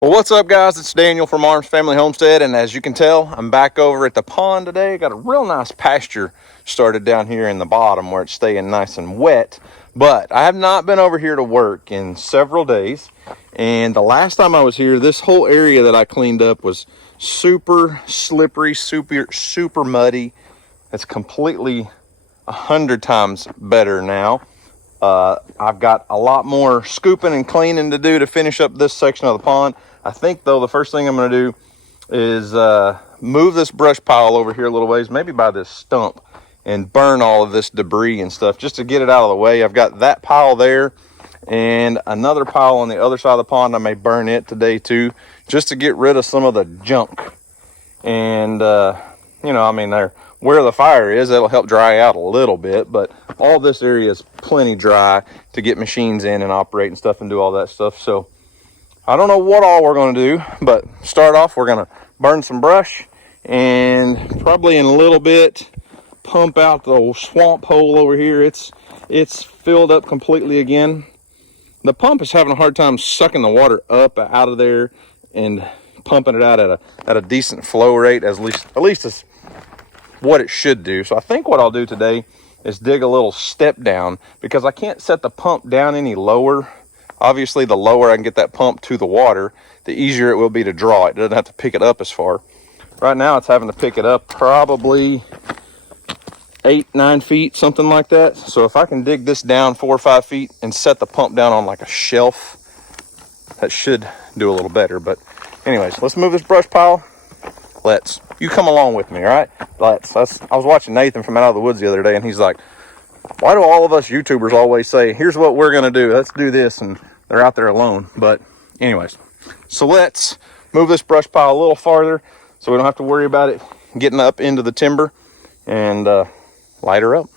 Well, what's up, guys? It's Daniel from Arms Family Homestead, and as you can tell, I'm back over at the pond today. Got a real nice pasture started down here in the bottom where it's staying nice and wet, but I have not been over here to work in several days, and the last time I was here, this whole area that I cleaned up was super slippery, super muddy. It's completely 100 times better now. I've got a lot more scooping and cleaning to do to finish up this section of the pond. I think, though, the first thing I'm going to do is move this brush pile over here a little ways, maybe by this stump, and burn all of this debris and stuff just to get it out of the way. I've got that pile there and another pile on the other side of the pond. I may burn it today, too, just to get rid of some of the junk. And, where the fire is, that'll help dry out a little bit, but all this area is plenty dry to get machines in and operate and stuff and do all that stuff. So I don't know what all we're going to do, but start off, we're going to burn some brush and probably in a little bit pump out the swamp hole over here. It's filled up completely again. The pump is having a hard time sucking the water up out of there and pumping it out at a decent flow rate, at least as what it should do. So I think what I'll do today is dig a little step down, because I can't set the pump down any lower. Obviously, the lower I can get that pump to the water, the easier it will be to draw it. It doesn't have to pick it up as far. Right now, it's having to pick it up probably 8-9 feet, something like that. So if I can dig this down 4 or 5 feet and set the pump down on like a shelf, that should do a little better. But anyways, let's move this brush pile. You come along with me, all right? I was watching Nathan from Out of the Woods the other day, and he's like, why do all of us YouTubers always say, here's what we're going to do, let's do this, and they're out there alone? But anyways, so let's move this brush pile a little farther so we don't have to worry about it getting up into the timber, and light her up.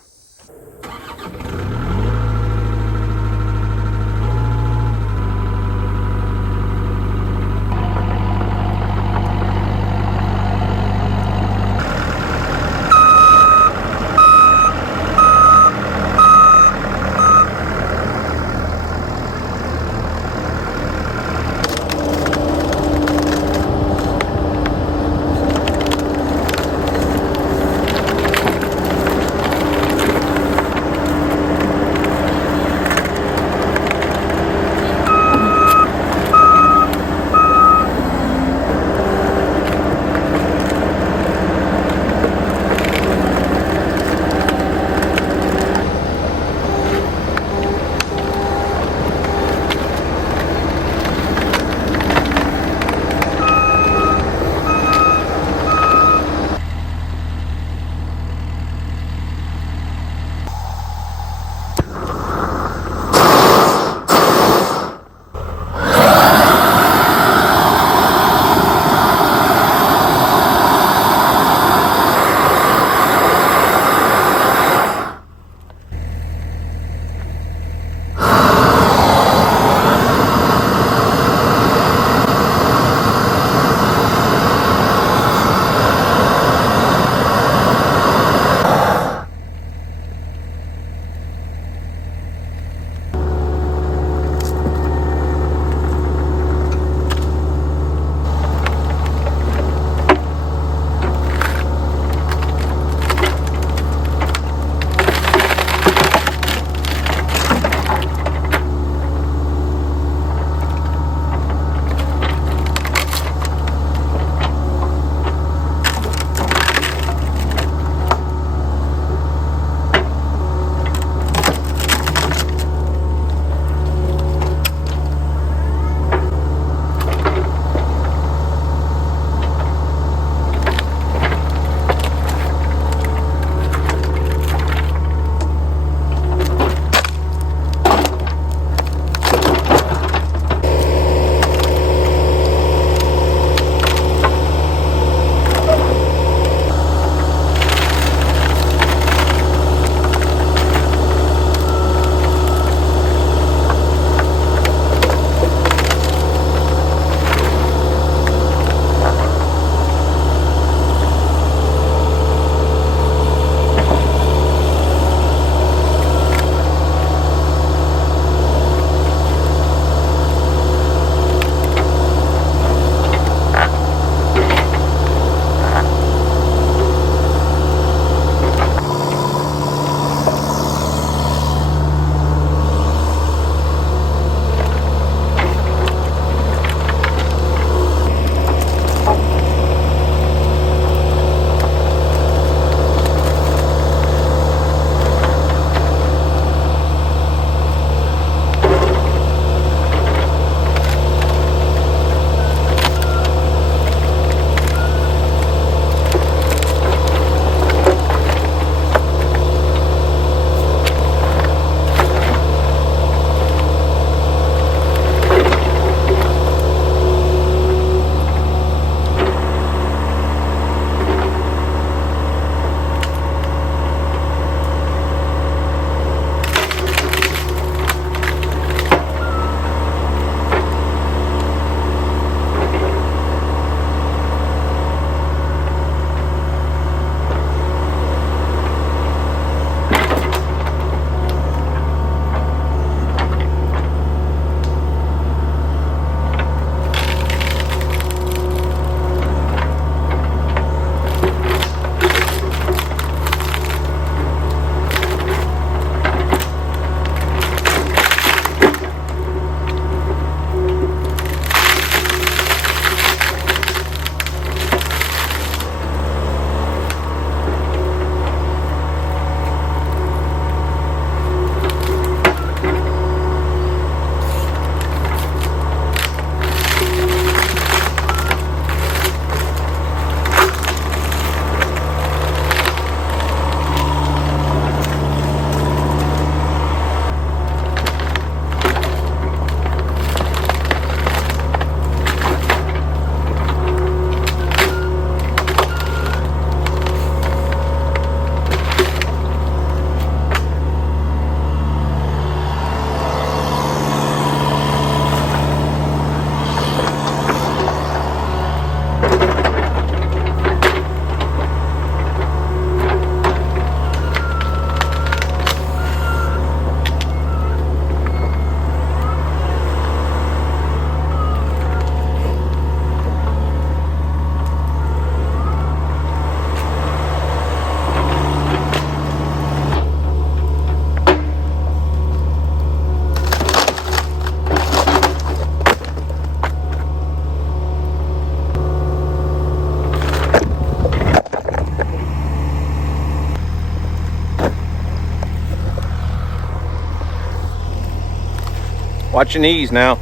Watch your knees now.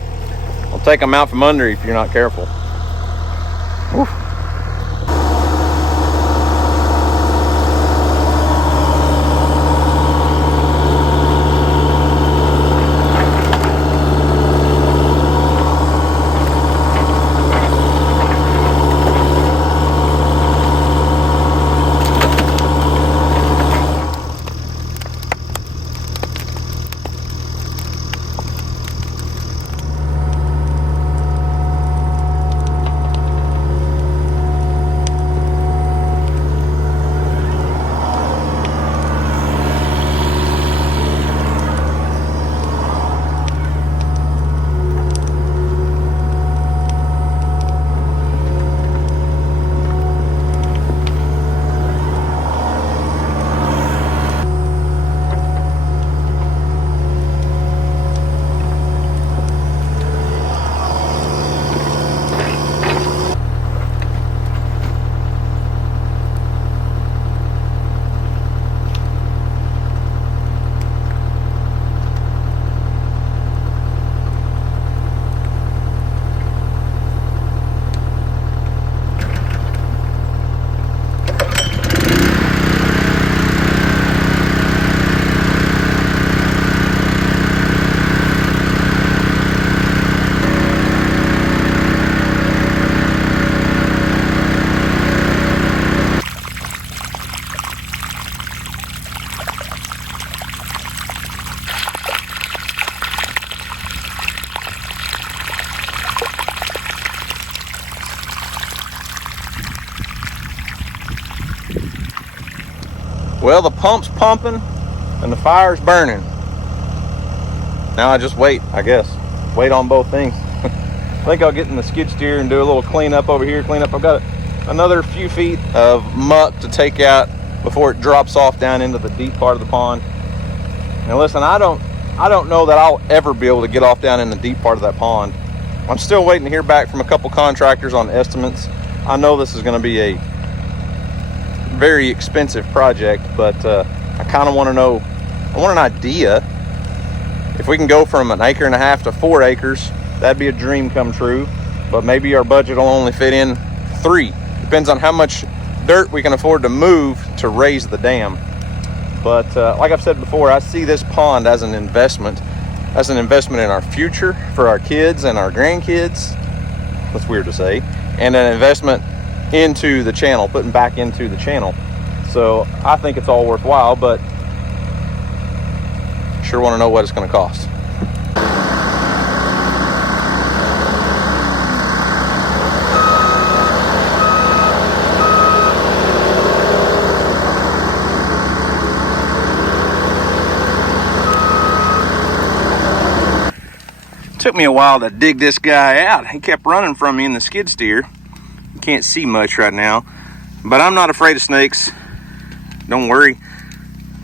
I'll take them out from under if you're not careful. Whew. Well, the pump's pumping and the fire's burning. Now I just wait, I guess. Wait on both things. I think I'll get in the skid steer and do a little cleanup over here. I've got another few feet of muck to take out before it drops off down into the deep part of the pond. Now listen, I don't know that I'll ever be able to get off down in the deep part of that pond. I'm still waiting to hear back from a couple contractors on estimates. I know this is going to be a very expensive project, but I kind of want to know, I want an idea. If we can go from 1.5 acres to 4 acres, that'd be a dream come true. But maybe our budget will only fit in 3. Depends on how much dirt we can afford to move to raise the dam. But like I've said before, I see this pond as an investment in our future for our kids and our grandkids. That's weird to say. And an investment into the channel, putting back into the channel. So I think it's all worthwhile, but sure want to know what it's going to cost. Took me a while to dig this guy out. He kept running from me in the skid steer. You can't see much right now, but I'm not afraid of snakes. Don't worry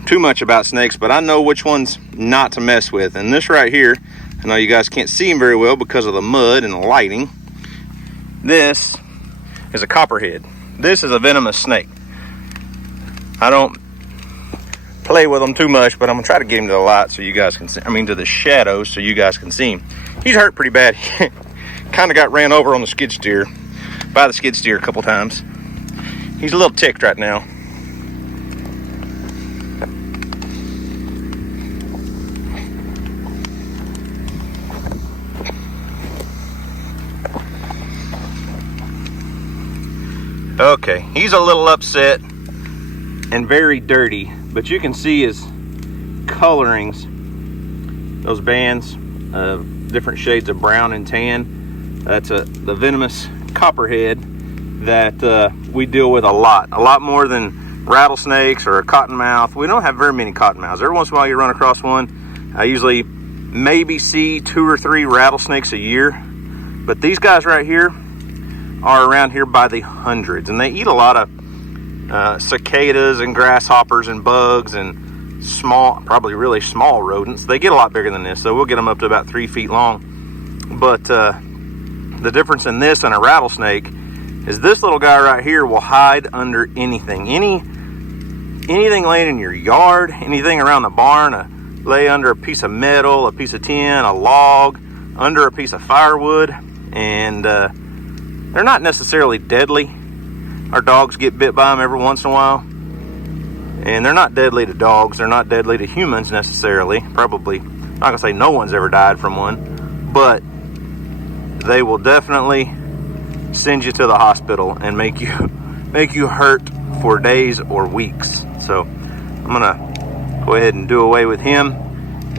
too much about snakes, but I know which ones not to mess with. And this right here, I know you guys can't see him very well because of the mud and the lighting. This is a copperhead. This is a venomous snake. I don't play with them too much, but I'm gonna try to get him to the light so you guys can see, to the shadows so you guys can see him. He's hurt pretty bad. Kind of got ran over on the skid steer, by the skid steer a couple times. He's a little ticked right now. Okay, he's a little upset and very dirty, but you can see his colorings, those bands of different shades of brown and tan. That's the venomous copperhead that we deal with a lot more than rattlesnakes or a cottonmouth. We don't have very many cottonmouths. Every once in a while you run across one. I usually maybe see 2 or 3 rattlesnakes a year, but these guys right here are around here by the hundreds, and they eat a lot of cicadas and grasshoppers and bugs and small, probably really small rodents. They get a lot bigger than this, so we'll get them up to about 3 feet long. But the difference in this and a rattlesnake is this little guy right here will hide under anything. Anything laying in your yard, anything around the barn, lay under a piece of metal, a piece of tin, a log. under a piece of firewood, and they're not necessarily deadly. Our dogs get bit by them every once in a while, and they're not deadly to dogs. They're not deadly to humans necessarily. Probably, I'm not gonna say no one's ever died from one, but they will definitely send you to the hospital and make you hurt for days or weeks. So I'm gonna go ahead and do away with him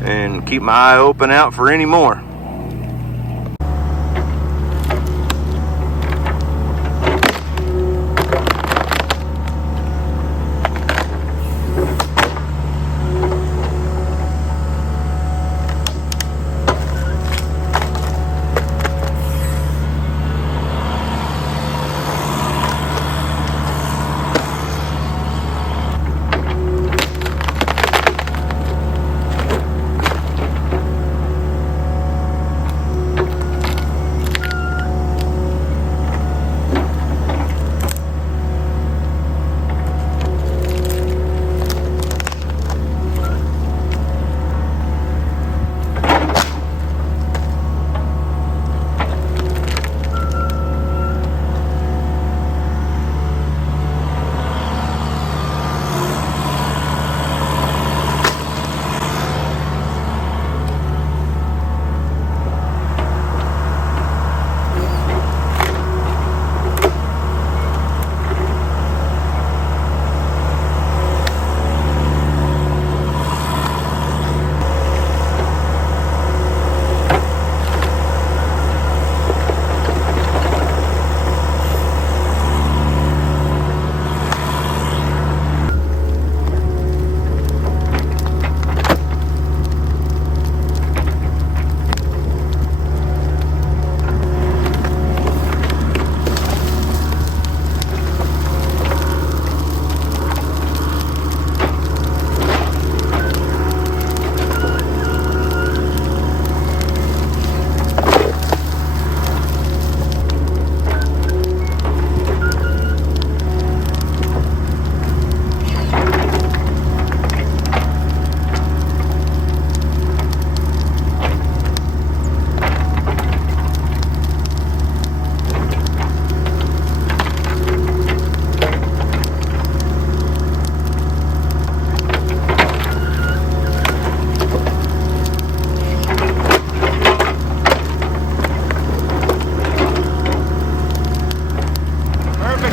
and keep my eye open out for any more.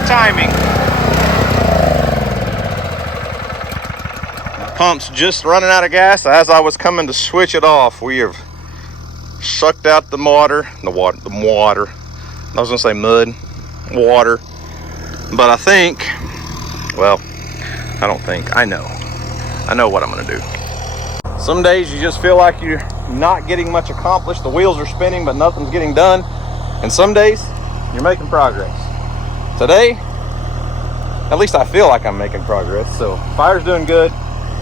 Timing. Pump's just running out of gas. As I was coming to switch it off, we have sucked out the water. I was gonna say mud, water. But I think, well, I don't think, I know what I'm gonna do. Some days you just feel like you're not getting much accomplished. The wheels are spinning, but nothing's getting done. And some days you're making progress. Today, at least I feel like I'm making progress. So fire's doing good.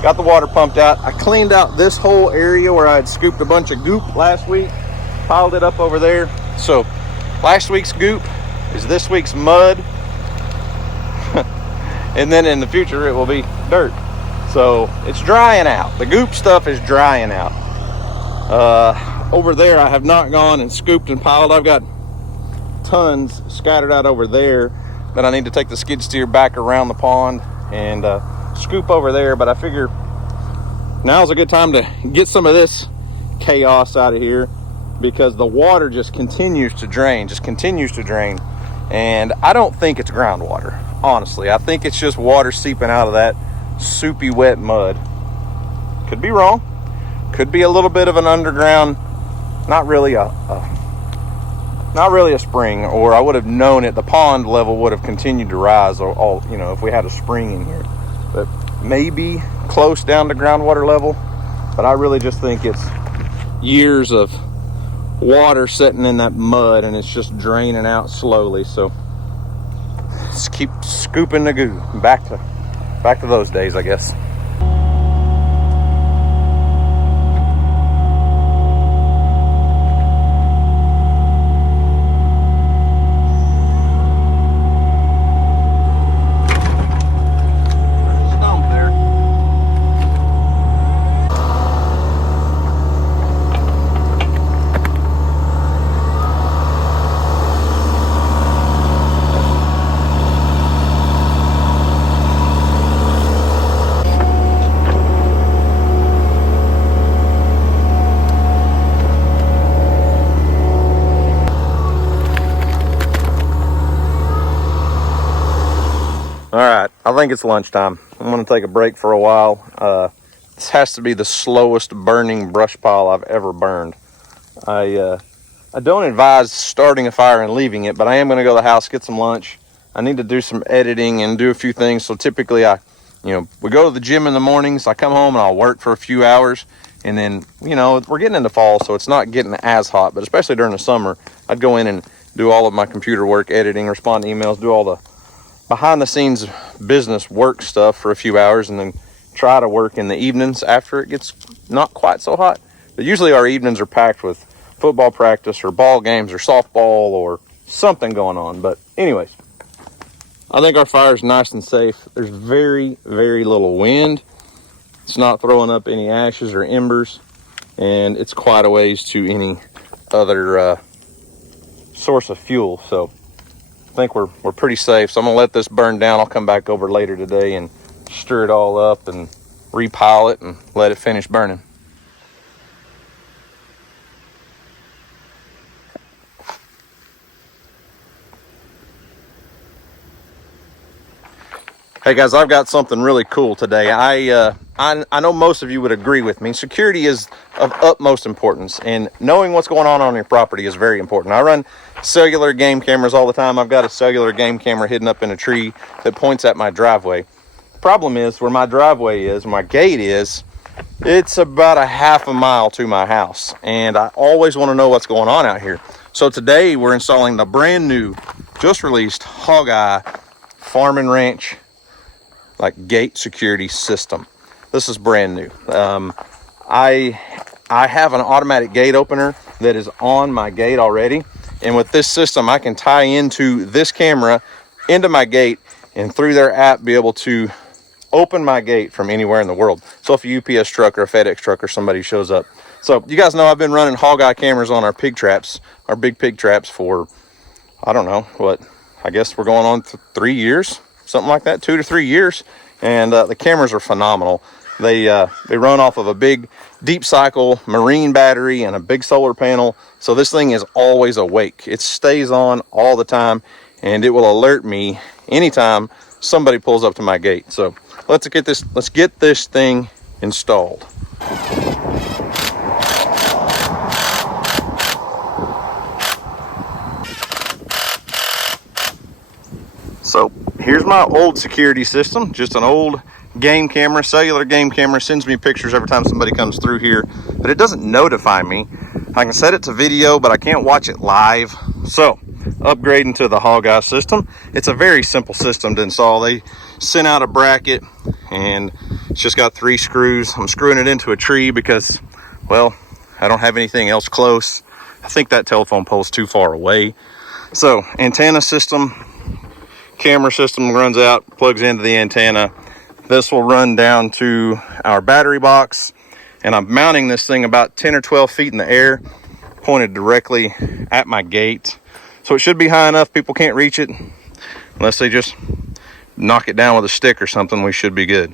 Got the water pumped out. I cleaned out this whole area where I had scooped a bunch of goop last week, piled it up over there. So last week's goop is this week's mud. And then in the future it will be dirt. So it's drying out. The goop stuff is drying out. Over there I have not gone and scooped and piled. I've got tons scattered out over there that I need to take the skid steer back around the pond and scoop over there. But I figure now's a good time to get some of this chaos out of here, because the water just continues to drain. And I don't think it's groundwater, honestly. I think it's just water seeping out of that soupy wet mud. Could be wrong. Could be a little bit of an underground, not really a spring, or I would have known it. The pond level would have continued to rise, or if we had a spring in here. But maybe close down to groundwater level. But I really just think it's years of water sitting in that mud, and it's just draining out slowly. So just keep scooping the goo. Back to those days, I guess. I think it's lunchtime. I'm going to take a break for a while. This has to be the slowest burning brush pile I've ever burned. I don't advise starting a fire and leaving it, but I am going to go to the house, get some lunch. I need to do some editing and do a few things. So typically we go to the gym in the mornings. I come home and I'll work for a few hours. And then, we're getting into fall, so it's not getting as hot, but especially during the summer, I'd go in and do all of my computer work, editing, respond to emails, do all the behind the scenes business work stuff for a few hours, and then try to work in the evenings after it gets not quite so hot. But usually our evenings are packed with football practice or ball games or softball or something going on. But anyways, I think our fire is nice and safe. There's very, very little wind. It's not throwing up any ashes or embers, and it's quite a ways to any other source of fuel. So I think we're pretty safe. So I'm gonna let this burn down. I'll come back over later today and stir it all up and repile it and let it finish burning. Hey guys, I've got something really cool today. I know most of you would agree with me. Security is of utmost importance, and knowing what's going on your property is very important. I run cellular game cameras all the time. I've got a cellular game camera hidden up in a tree that points at my driveway. Problem is, where my driveway is, my gate is, it's about a half a mile to my house, and I always want to know what's going on out here. So today we're installing the brand new, just released Hog-Eye Farm and Ranch gate security system. This is brand new. I have an automatic gate opener that is on my gate already, and with this system I can tie into this camera into my gate, and through their app be able to open my gate from anywhere in the world. So if a UPS truck or a FedEx truck or somebody shows up. So you guys know I've been running Hog-Eye cameras on our pig traps, our big pig traps, for I don't know what, I guess we're going on 3 years, something like that, 2 to 3 years. And the cameras are phenomenal. They run off of a big deep cycle marine battery and a big solar panel. So this thing is always awake. It stays on all the time, and it will alert me anytime somebody pulls up to my gate. So let's get this thing installed. So here's my old security system, just an old game camera, cellular game camera. Sends me pictures every time somebody comes through here, but it doesn't notify me. I can set it to video, but I can't watch it live. So upgrading to the Hog-Eye system. It's a very simple system to install. They sent out a bracket, and it's just got 3 screws. I'm screwing it into a tree because, well, I don't have anything else close. I think that telephone pole's too far away. So antenna system, camera system runs out, plugs into the antenna. This will run down to our battery box, and I'm mounting this thing about 10 or 12 feet in the air, pointed directly at my gate. So it should be high enough people can't reach it unless they just knock it down with a stick or something. We should be good.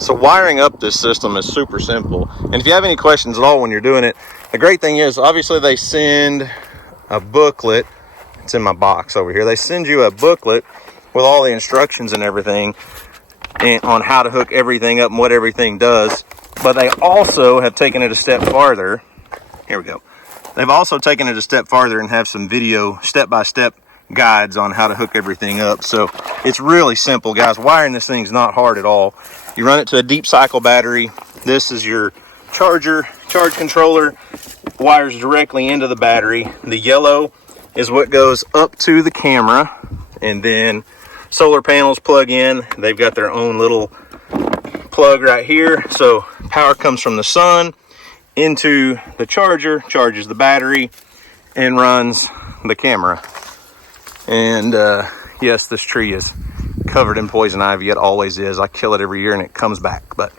So wiring up this system is super simple. And if you have any questions at all when you're doing it, the great thing is, obviously they send a booklet. It's in my box over here. They send you a booklet with all the instructions and everything on how to hook everything up and what everything does. But they also have taken it a step farther. Here we go. They've also taken it a step farther and have some video step-by-step guides on how to hook everything up. So it's really simple, guys. Wiring this thing's not hard at all. You run it to a deep cycle battery. This is your charge controller, wires directly into the battery. The yellow is what goes up to the camera, and then solar panels plug in. They've got their own little plug right here. So power comes from the sun into the charger, charges the battery, and runs the camera. And yes, this tree is covered in poison ivy. It always is. I kill it every year and it comes back. But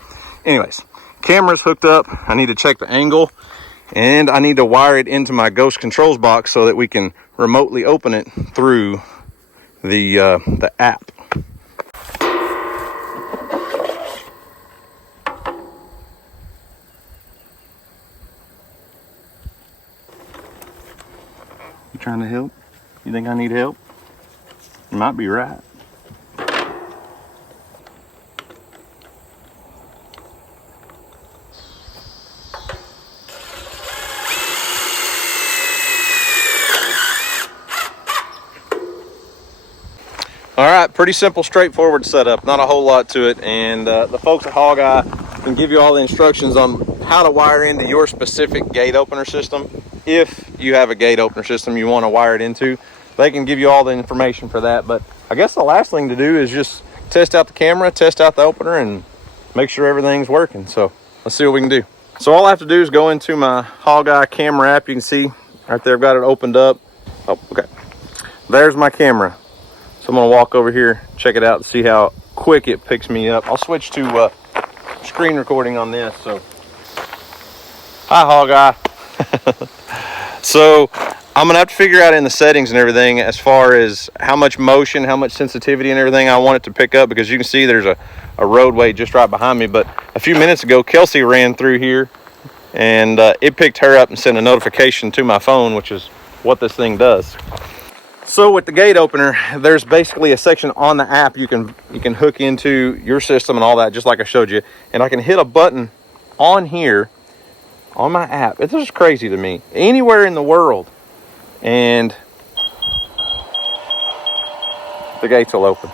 anyways, camera's hooked up. I need to check the angle, and I need to wire it into my Ghost controls box so that we can remotely open it through the app. You trying to help? You think I need help? You might be right. All right, pretty simple, straightforward setup. Not a whole lot to it. And the folks at Hog Eye can give you all the instructions on how to wire into your specific gate opener system. If you have a gate opener system you want to wire it into, they can give you all the information for that. But I guess the last thing to do is just test out the camera, test out the opener, and make sure everything's working. So let's see what we can do. So all I have to do is go into my Hog Eye camera app. You can see right there, I've got it opened up. Oh, okay. There's my camera. So I'm gonna walk over here, check it out, and see how quick it picks me up. I'll switch to screen recording on this. So, hi Hog Eye. So I'm gonna have to figure out in the settings and everything as far as how much motion, how much sensitivity and everything I want it to pick up, because you can see there's a roadway just right behind me. But a few minutes ago, Kelsey ran through here and it picked her up and sent a notification to my phone, which is what this thing does. So with the gate opener, there's basically a section on the app you can hook into your system and all that, just like I showed you. And I can hit a button on here on my app. It's just crazy to me. Anywhere in the world, and the gates will open.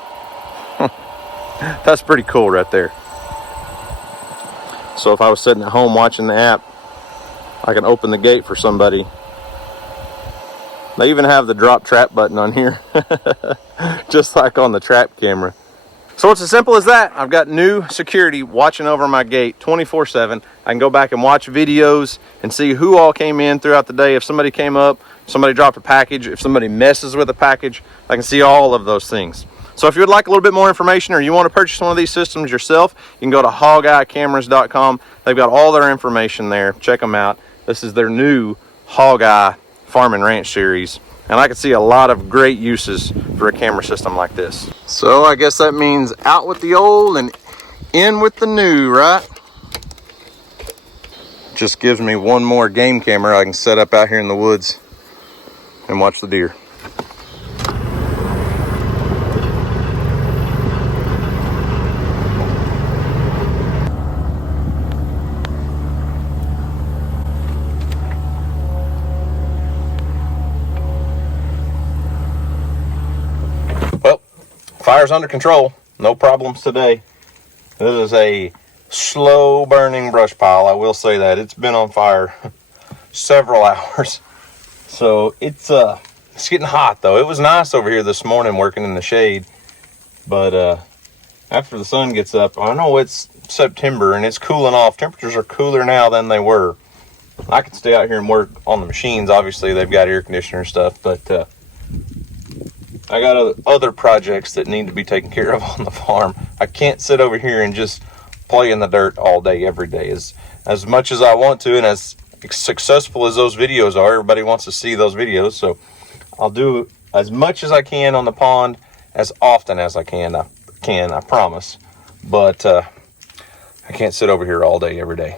That's pretty cool right there. So if I was sitting at home watching the app, I can open the gate for somebody. They even have the drop trap button on here, just like on the trap camera. So it's as simple as that. I've got new security watching over my gate 24/7. I can go back and watch videos and see who all came in throughout the day. If somebody came up, somebody dropped a package, if somebody messes with a package, I can see all of those things. So if you would like a little bit more information, or you want to purchase one of these systems yourself, you can go to hogeyecameras.com. They've got all their information there. Check them out. This is their new Hog Eye Farm and Ranch series, and I can see a lot of great uses for a camera system like this. So I guess that means out with the old and in with the new, right? Just gives me one more game camera I can set up out here in the woods and watch the deer. Fire's under control, no problems today. This is a slow burning brush pile, I will say that. It's been on fire several hours. So it's getting hot though. It was nice over here this morning working in the shade, but after the sun gets up, I know it's September and it's cooling off. Temperatures are cooler now than they were. I can stay out here and work on the machines. Obviously they've got air conditioner and stuff, but I got other projects that need to be taken care of on the farm. I can't sit over here and just play in the dirt all day, every day. As much as I want to, and as successful as those videos are, everybody wants to see those videos. So I'll do as much as I can on the pond, as often as I can. I promise. But I can't sit over here all day, every day.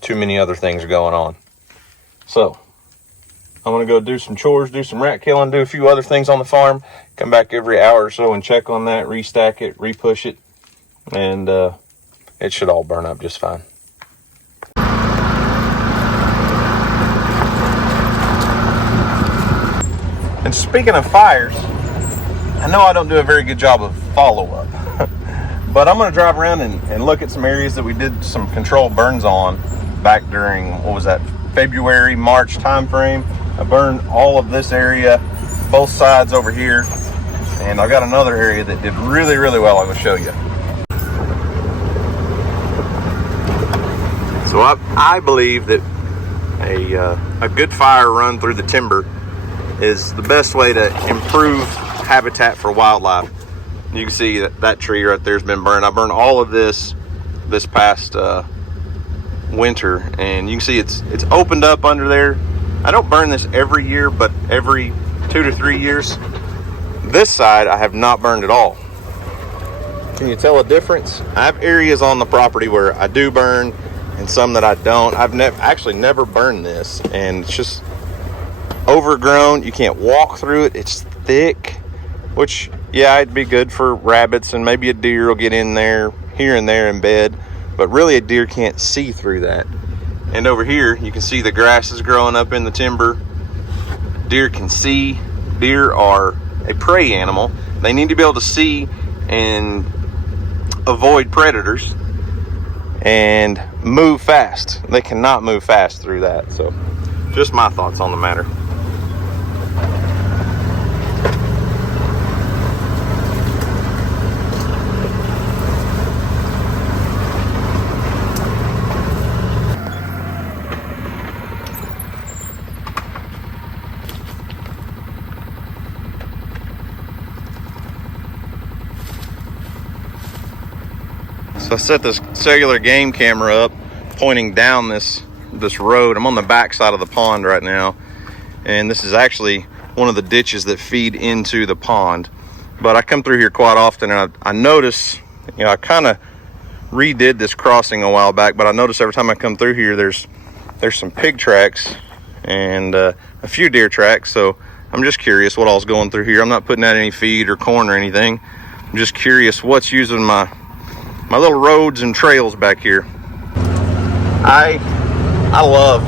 Too many other things are going on. So I'm going to go do some chores, do some rat killing, do a few other things on the farm, come back every hour or so and check on that, restack it, repush it, and it should all burn up just fine. And speaking of fires, I know I don't do a very good job of follow-up, but I'm going to drive around and look at some areas that we did some controlled burns on back during, what was that, February, March time frame. I burned all of this area, both sides over here, and I got another area that did really, really well. I'm going to show you. So I believe that a good fire run through the timber is the best way to improve habitat for wildlife. You can see that tree right there has been burned. I burned all of this past winter, and you can see it's opened up under there. I don't burn this every year, but every 2 to 3 years. This side I have not burned at all. Can you tell a difference? I have areas on the property where I do burn and some that I don't. I've actually never burned this, and it's just overgrown. You can't walk through it. It's thick, which, yeah, it'd be good for rabbits, and maybe a deer will get in there here and there in bed, but really a deer can't see through that. And over here you can see the grass is growing up in the timber. Deer can see. Deer are a prey animal. They need to be able to see and avoid predators and move fast. They cannot move fast through that. So just my thoughts on the matter. So I set this cellular game camera up pointing down this road. I'm on the back side of the pond right now, and this is actually one of the ditches that feed into the pond. But I come through here quite often, and I notice, you know, I kind of redid this crossing a while back, but I notice every time I come through here there's some pig tracks and a few deer tracks. So I'm just curious what all's going through here. I'm not putting out any feed or corn or anything. I'm just curious what's using my little roads and trails back here. I love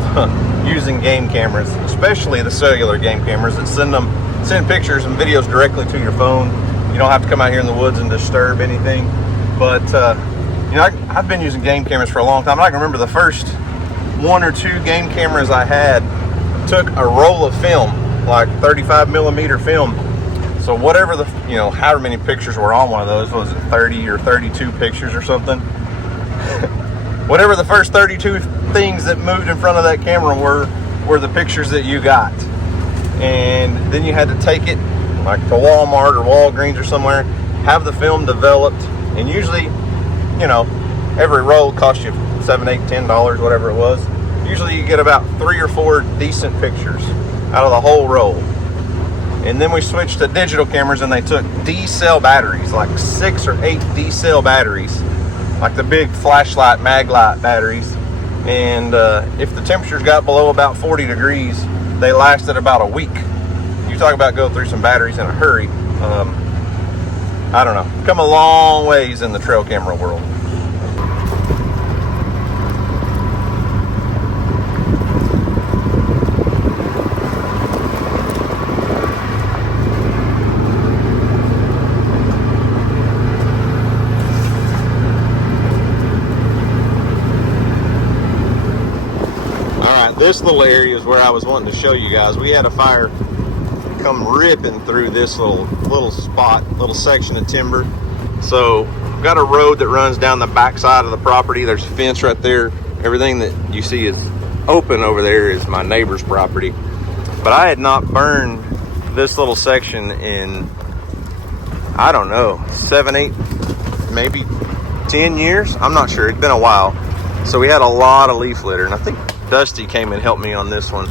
using game cameras, especially the cellular game cameras that send pictures and videos directly to your phone. You don't have to come out here in the woods and disturb anything. But you know, I've been using game cameras for a long time. I can remember the first 1 or 2 game cameras I had took a roll of film, like 35 millimeter film. So whatever the, you know, however many pictures were on one of those, was it 30 or 32 pictures or something? Whatever the first 32 things that moved in front of that camera were the pictures that you got. And then you had to take it like to Walmart or Walgreens or somewhere, have the film developed, and usually, you know, every roll cost you $7, $8, $10, whatever it was. Usually you get about 3 or 4 decent pictures out of the whole roll. And then we switched to digital cameras, and they took D-cell batteries, like 6 or 8 D-cell batteries, like the big flashlight, mag light batteries. And if the temperatures got below about 40 degrees, they lasted about a week. You talk about go through some batteries in a hurry. I don't know. Come a long ways in the trail camera world. This little area is where I was wanting to show you guys. We had a fire come ripping through this little spot, little section of timber. So we've got a road that runs down the back side of the property. There's a fence right there. Everything that you see is open over there is my neighbor's property. But I had not burned this little section in, I don't know, 7, 8, maybe 10 years. I'm not sure. It's been a while. So we had a lot of leaf litter, and I think Dusty came and helped me on this one.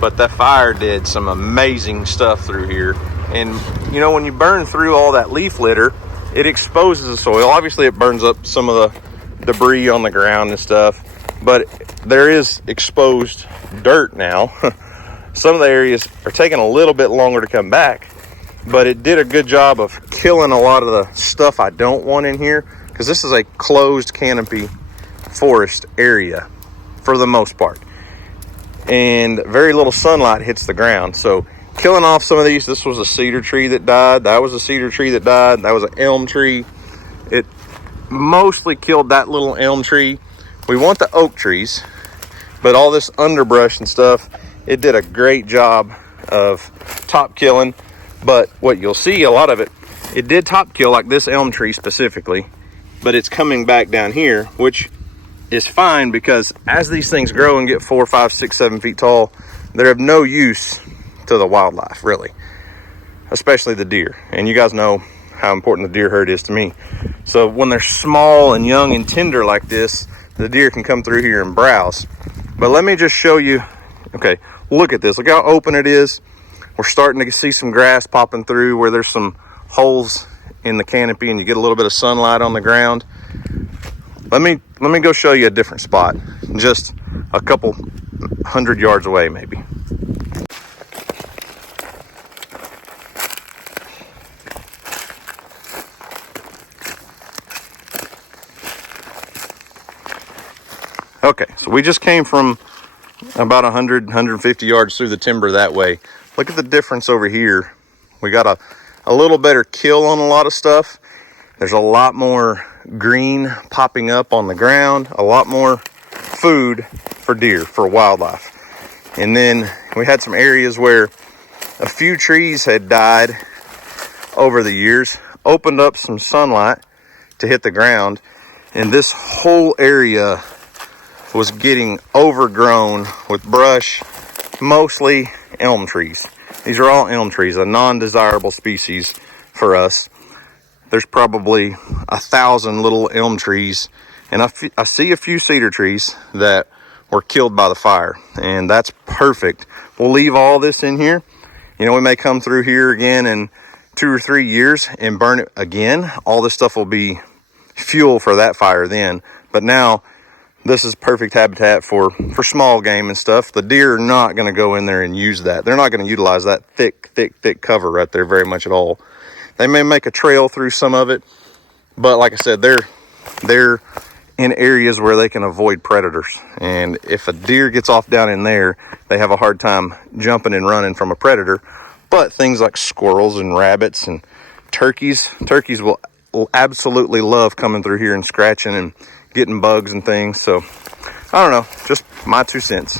But that fire did some amazing stuff through here. And you know, when you burn through all that leaf litter, it exposes the soil. Obviously it burns up some of the debris on the ground and stuff, but there is exposed dirt now. Some of the areas are taking a little bit longer to come back, but it did a good job of killing a lot of the stuff I don't want in here, because this is a closed canopy forest area for the most part, and very little sunlight hits the ground. So killing off some of these, this was a cedar tree that died, that was a cedar tree that died, that was an elm tree. It mostly killed that little elm tree. We want the oak trees, but all this underbrush and stuff, it did a great job of top killing. But what you'll see, a lot of it did top kill, like this elm tree specifically, but it's coming back down here, which is fine, because as these things grow and get 4, 5, 6, 7 feet tall, they're of no use to the wildlife, really, especially the deer. And you guys know how important the deer herd is to me. So when they're small and young and tender like this, the deer can come through here and browse. But let me just show you. Okay, look at this. Look how open it is. We're starting to see some grass popping through where there's some holes in the canopy, and you get a little bit of sunlight on the ground. Let me go show you a different spot, just a couple 100 yards away maybe. Okay, so we just came from about 100, 150 yards through the timber that way. Look at the difference over here. We got a little better kill on a lot of stuff. There's a lot more green popping up on the ground, a lot more food for deer, for wildlife. And then we had some areas where a few trees had died over the years, opened up some sunlight to hit the ground, and this whole area was getting overgrown with brush, mostly elm trees. These are all elm trees, a non-desirable species for us. There's probably 1,000 little elm trees, and I see a few cedar trees that were killed by the fire, and that's perfect. We'll leave all this in here. You know, we may come through here again in 2 or 3 years and burn it again. All this stuff will be fuel for that fire then. But now, this is perfect habitat for small game and stuff. The deer are not going to go in there and use that. They're not going to utilize that thick cover right there very much at all. They may make a trail through some of it, but like I said, they're in areas where they can avoid predators. And if a deer gets off down in there, they have a hard time jumping and running from a predator. But things like squirrels and rabbits and turkeys will absolutely love coming through here and scratching and getting bugs and things. So I don't know, just my 2 cents.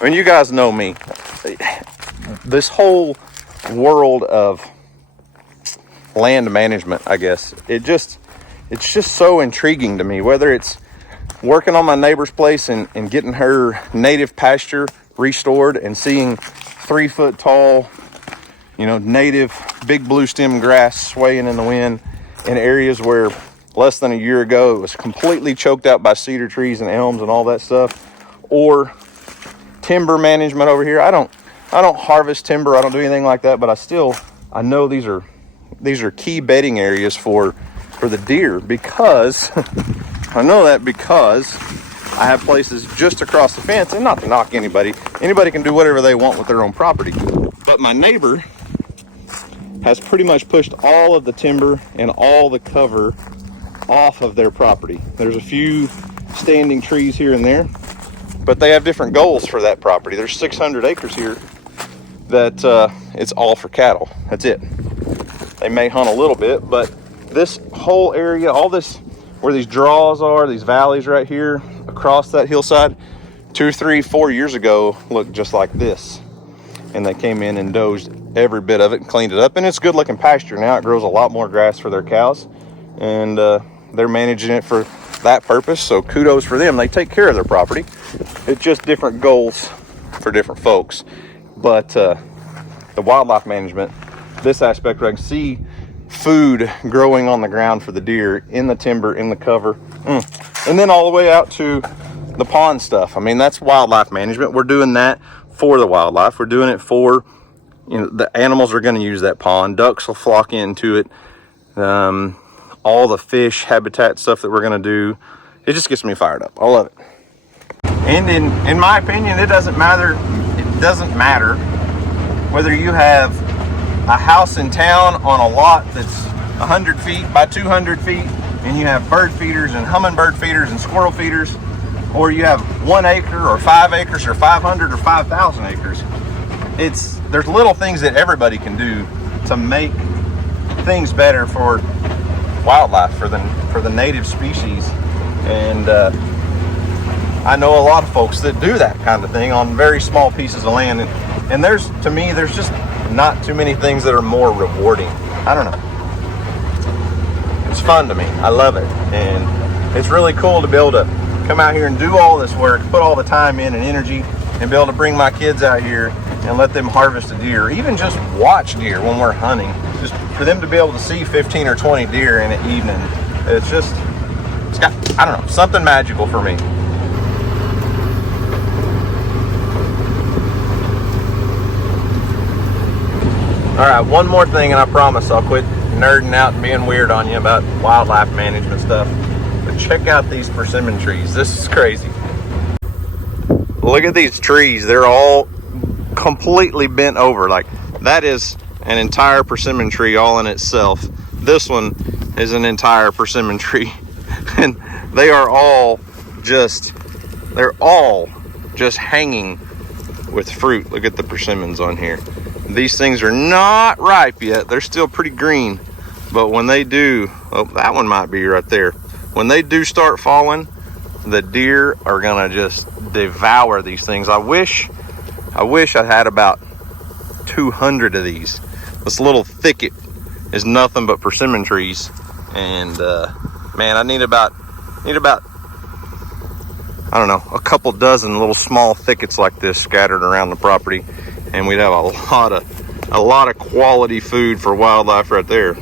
I mean, you guys know me. This whole world of land management, I guess, it's just so intriguing to me, whether it's working on my neighbor's place and getting her native pasture restored and seeing 3 foot tall, you know, native big blue stem grass swaying in the wind in areas where less than a year ago it was completely choked out by cedar trees and elms and all that stuff. Or timber management over here. I don't harvest timber, I don't do anything like that, but I know these are key bedding areas for the deer, because I know that because I have places just across the fence. And not to knock anybody can do whatever they want with their own property, but my neighbor has pretty much pushed all of the timber and all the cover off of their property. There's a few standing trees here and there, but they have different goals for that property. There's 600 acres here that it's all for cattle. That's it. They may hunt a little bit, but this whole area, all this, where these draws are, these valleys right here across that hillside, 2, 3, 4 years ago looked just like this. And they came in and dozed every bit of it and cleaned it up. And it's good looking pasture now. It grows a lot more grass for their cows, and they're managing it for that purpose. So kudos for them. They take care of their property. It's just different goals for different folks. But the wildlife management, this aspect where I can see food growing on the ground for the deer, in the timber, in the cover, and then all the way out to the pond stuff. I mean, that's wildlife management. We're doing that for the wildlife. We're doing it for, you know, the animals are going to use that pond. Ducks will flock into it. All the fish habitat stuff that we're going to do, it just gets me fired up. I love it. And in my opinion, it doesn't matter whether you have a house in town on a lot that's 100 feet by 200 feet, and you have bird feeders and hummingbird feeders and squirrel feeders, or you have 1 acre or 5 acres or 500 or 5,000 acres. There's little things that everybody can do to make things better for wildlife, for the native species. And I know a lot of folks that do that kind of thing on very small pieces of land, and there's just not too many things that are more rewarding. I don't know, it's fun to me. I love it. And it's really cool to be able to come out here and do all this work, put all the time in and energy, and be able to bring my kids out here and let them harvest a deer, even just watch deer when we're hunting. Just for them to be able to see 15 or 20 deer in an evening, it's got, I don't know, something magical for me. All right, one more thing, and I promise I'll quit nerding out and being weird on you about wildlife management stuff. But check out these persimmon trees. This is crazy. Look at these trees. They're all completely bent over. Like, that is an entire persimmon tree all in itself. This one is an entire persimmon tree. And they are all just hanging with fruit. Look at the persimmons on here. These things are not ripe yet. They're still pretty green. But when they do, oh, that one might be right there. When they do start falling, the deer are gonna just devour these things. I wish I had about 200 of these. This little thicket is nothing but persimmon trees. And man, I need about I don't know, a couple dozen little small thickets like this scattered around the property, and we'd have a lot of quality food for wildlife right there.